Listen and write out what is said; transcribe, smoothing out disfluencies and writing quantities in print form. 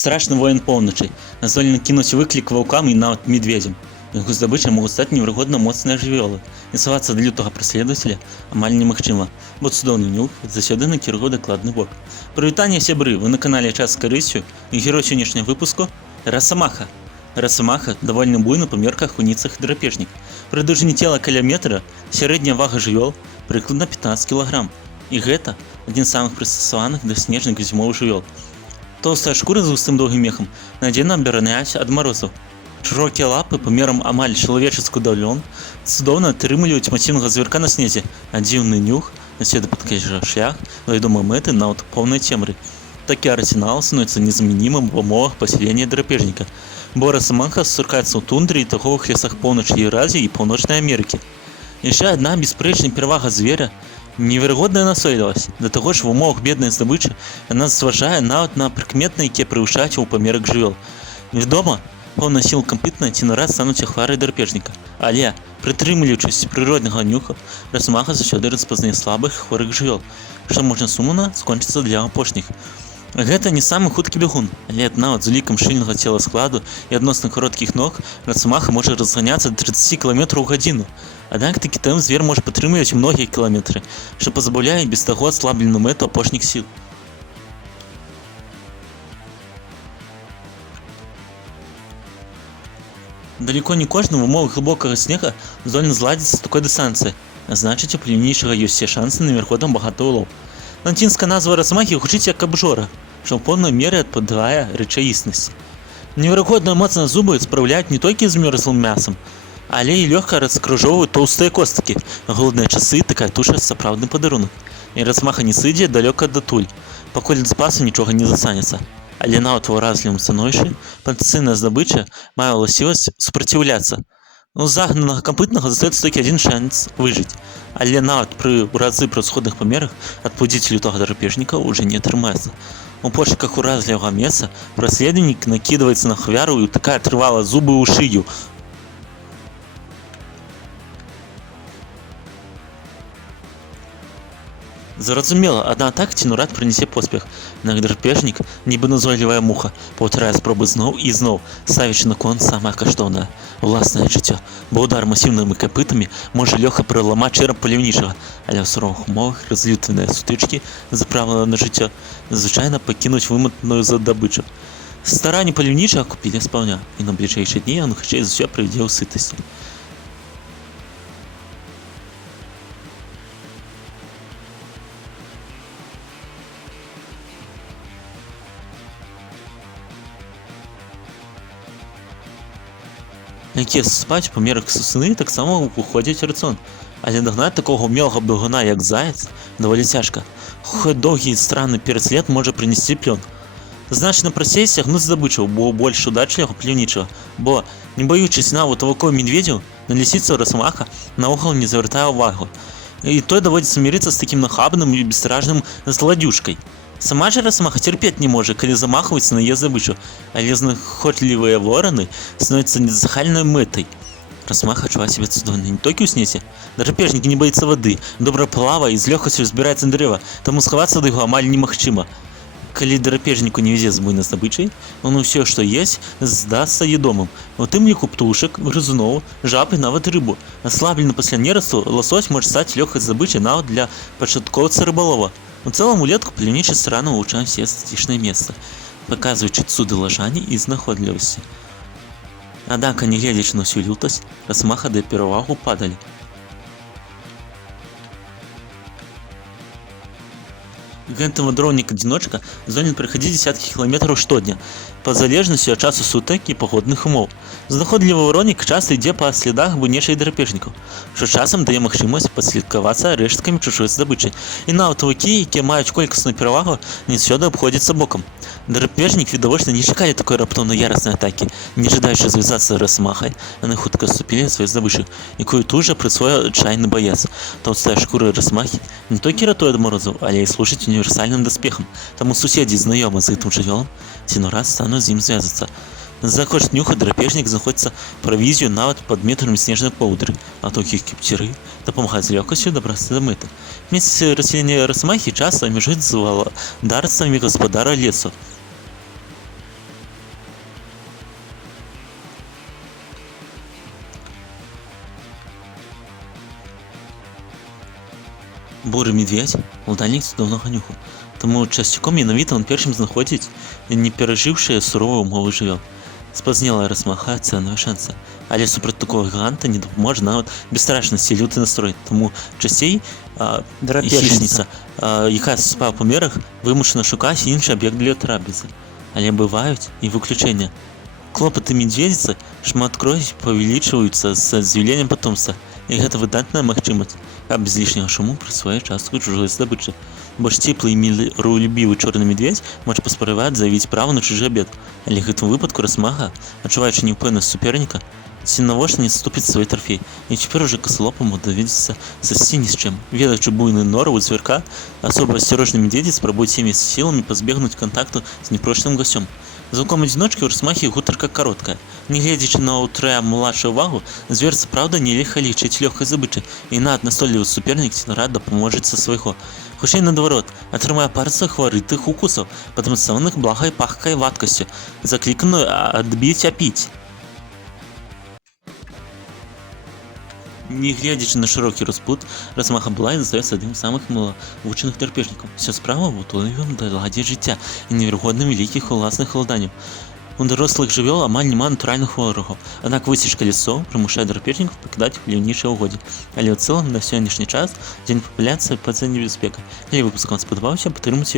Страшны воін поўначы, здольны кінуць выклік ваўкам і нават медведзям. Яго здабычай могуць стаць неверагодна моцныя жывёлы. І схавацца ад лютага праследавацеля амаль немагчыма, бо цудоўны нюх заўсёды накіруе дакладны бок. Прывітанне, сябры, вы на канале Час з карысцю і герой сённяшняга выпуску Расамаха. Расамаха даволі буйны па мерках куніцах драпежнік. Пры даўжыні цела каля метра, сярэдняя вага жывёл прыкладна 15 кг. І гэта адзін з самых прыстасаваных да снежных і зімовых жывёл. Тоўстая шкура з густым доўгім мехам надзейна абараняюць ад марозаў. Шырокія лапы памерам амаль чалавечацкую даўлён цудоўна атрымліваюць масіўнага звярка на снезе, а дзіўны нюх наследуе падкажа шлях да вядомай мэты нават поўнай цемры. Такі арсенал становіцца незамянімым у умовах пасялення драпежніка, бо расамаха сустракаецца ў тундры і тыговых лясах поўначы Еўразіі і Паўночнай Амерыкі. Яшчэ адна бясспрэчная перавага звера неверагодная настойлівасць. Да таго ж в умовах беднай здабычы яна зважае нават на прыкметы, якія превышаюць у памерах жывёл. Вядома, поўна сіл кампытна ці нарад стануць ахвярай драпежніка, але прытрымліваючыся прыроднага нюха, расамаха заўсёды распазнае слабых хворых жывёл, што можна сумна скончыцца для апошніх. Гэта не самы хуткі бягун, але нават з улікам шчыльнага целаскладу і адносна кароткіх ног расамаха можа разганяцца да 30 км ў гадзіну. Аднак такі тэмп звер можа падтрымліваць многія кіламетры, што пазбаўляе без таго аслабленую мэту апошніх сіл. Далеко не кожны в умовах глыбокага снега здольны зладзіцца з такой дыстанцыяй, а значыць, у паляўнічага ёсць усе шансы на верховам багаты ўлоў. Лацінская назва расамахі гучыць як абжора, што ў поўнай меры адпавядае рэчаіснасці. Неверагодна моцныя зубы спраўляюць не толькі з мёрзлым мясам, але і лёгка раскружоўваюць тоўстыя косткі. На голодныя часы такая туша сапраўдны падарунак. І расамаха не сыдзе далёка датуль, пакуль ад запасу нічога не застанецца. Але нават у уразлівым становішчы патэнцыйная здабыча мае ўласцівасць супраціўляцца. У загнанага кампытнага застаецца толькі адзін шанец выжыць, але нават пры ў разы праўсходных памерах адпудзіць лютага драпежніка ўжо не атрымаецца. У пошуках уразлівага месца праследавальнік накідваецца на ахвяру і ўтыкае трывала зубы ў шыю. Зразумела, адна атака ці нурад прынясе поспех, аднак драпежнік, нібы назойлівая муха, паўтарае спробы зноў і зноў, ставячы на кон самае каштоўнае – уласнае жыццё, бо ўдар масіўнымі капытамі можа лёгка праламаць чэрап паляўнічага, але ў суровых умовах разлютваныя сутычкі за права на жыццё звычайна пакінуць выматаную здабычу. Старанні паляўнічага купілі спаўня, і на бліжэйшыя дні ён хутчэй за ўсё прывядзе ў сытасць. Якія спаць па мерах сысны таксама ўходзяць у рацыён, але дагнаць такога ўмелага бегуна, як заяц, даволі цяжка. Хоць доўгі і странны пераслед можа прынесці плён. Значна прасцей сцягнуць здабычу, бо больш удачлівага паляўнічага, бо, не баючыся нават ваўкоў медведзяў, на лісіцу расамаха наогул не звяртае ўвагу. І той даводзіцца мірыцца з такім нахабным і бесстрашным зладзюшкай. Сама ж расамаха цярпець не можа, калі замахваецца на яе здабычу, але знаходлівыя вораны становяцца незахальнай мэтай. Расамаха адчувае сябе цудоўна не толькі ў снезе. Драпежнік не баіцца вады, добра плавае і з лёгкасцю збіраецца на дрэва, таму схавацца да яго амаль немагчыма. Калі драпежніку не везе з буйнай здабычай, он усё, што есць, здасца ядомым. У тым ліку птушак, грызуноў, жаб і нават рыбу. Аслаблены пасля нерасту, ласось можа стаць лёгкай здабычай нават для пачаткоўца рыбалова. У цэлым улетку паляўнічы старанна вывучае ўсе статычныя месцы, паказваючы цуды лажання і знаходлівасці. Аднак, нягледзячы на ўсю лютасць, расамаха дае перавагу падалі. Гэты вандроўнік-адзіночка здольны прахадзіць дзесяткі кіламетраў штодня, па залежнасці ад часу сутак і пагодных умоў. Знаходлівы варонік часта ідзе па слядах буйнейшых драпежнікаў, што часам дае магчымасць падследкавацца рэшткамі чужой здабычы. І нават ваўкі, якія маюць колькасную перавагу, не заўсёды абходзяцца бокам. Драпежнік відавочна не чакалі такой раптоўнай яраснай атакі. Не жадаючы звязацца з расамахай, яны хутка адступілі ад сваёй здабычы, якую тут жа прысвоіў адчайны баяц. Тоўстая шкура расамахі не толькі ратуе ад марозаў, але і служыць універсальным даспехам, таму суседзі і знаёмыя з гэтым жывёлам ці нурад стануць з ім звязацца. За кошт нюха драпежнік знаходзіцца правізію нават пад метрамі снежнай поўдры, а толькі кіпціры дапамагаюць з лёгкасцю дабрацца да мэты. Месцы раселення расамахі часта межуюць з валадарствамі гаспадара лесу. Бурий медведь – уладальник цудоўнага нюху, тому часцяком менавіта он першым знаходзіць не перажыўшыя суровыя ўмовы жывёл. Спазнелая расмаха цэнная шанса, але супраць такого гіганта не дапаможа нават бесстрашнасць і люты настрой, таму часцей хищніца, якая суступае ў памерах, вымушана шукаць іншы аб'ект для трапезы. Але бываюць і выключэння. Клопаты медведицы шматкроць павялічваюцца з з'яўленнем патомства, і гэта выдатная магчымасць, каб без лішняга шуму прысвоіць частку чужой здабычы. Больш цеплы і міролюбівы чорны медведь можа паспрабаваць заявіць права на чужы абед, але ў гэтым выпадку расмага, адчуваючы неўпэўнасць суперніка, ці навошта не ступіць свой трофей, і цяпер ужо касалопаму даведзецца сысці ні з чым. Ведаючы буйны нору у звярка, асоба асцярожны медведзец спрабуе всімі сіламі пазбегнуць кантакту з непрошаным гасцём. Звуком адзіночкі ў расмахі гутарка кароткая. Нягледзячы на ўтрая младшую увагу, звер сапраўда нелегка лічыць лёгкай здабычы, і нават настойлівы супернік ці рад дапаможаць са свайго. Хутчэй наадварот, атрымае пару хварытых укусаў, патэнцыяваных благай пахкай вадкасцю, закліканую адбіць апіць. Нягледзячы на шырокі распут, расмаха была і застаецца адным з самых малавучаных драпежнікаў. Уся справа ў ўтуллівым даладзе жыцця і неверагодна вялікіх уласных уладанняў. У дарослых жывёл амаль няма натуральных ворагаў, аднак высечка лясоў прымушае драпежнікаў пакідаць паляўнічыя ўгоддзі. Але ў цэлым на сённяшні час дзень папуляцыі па-за небяспека. Калі выпуск вам спадабаўся, падтрымайце